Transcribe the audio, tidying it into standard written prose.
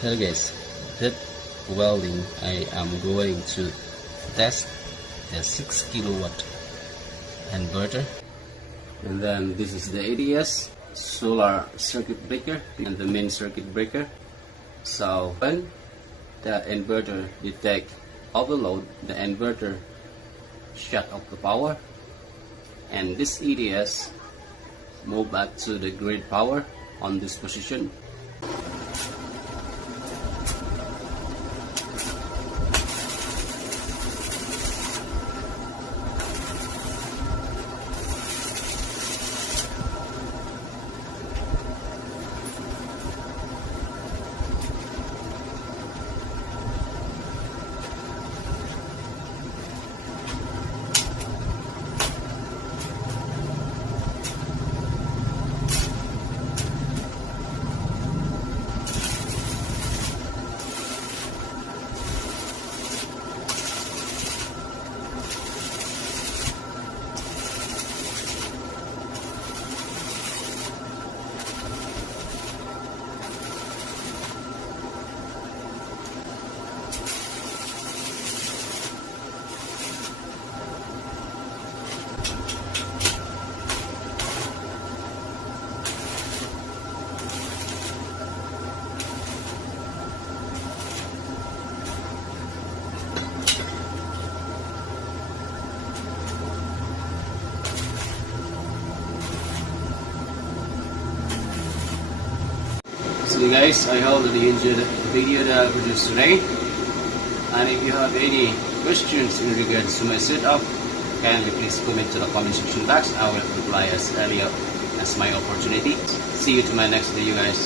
Hello guys, with welding I am going to test the 6 kilowatt inverter, and then this is the ADS solar circuit breaker and the main circuit breaker. So when the inverter detect overload, the inverter shut off the power, and this ADS move back to the grid power on this position. So guys, I hope that you enjoyed the video that I produced today, and if you have any questions in regards to my setup, kindly please comment to the comment section box. I will reply as early as my opportunity. See you to my next video guys.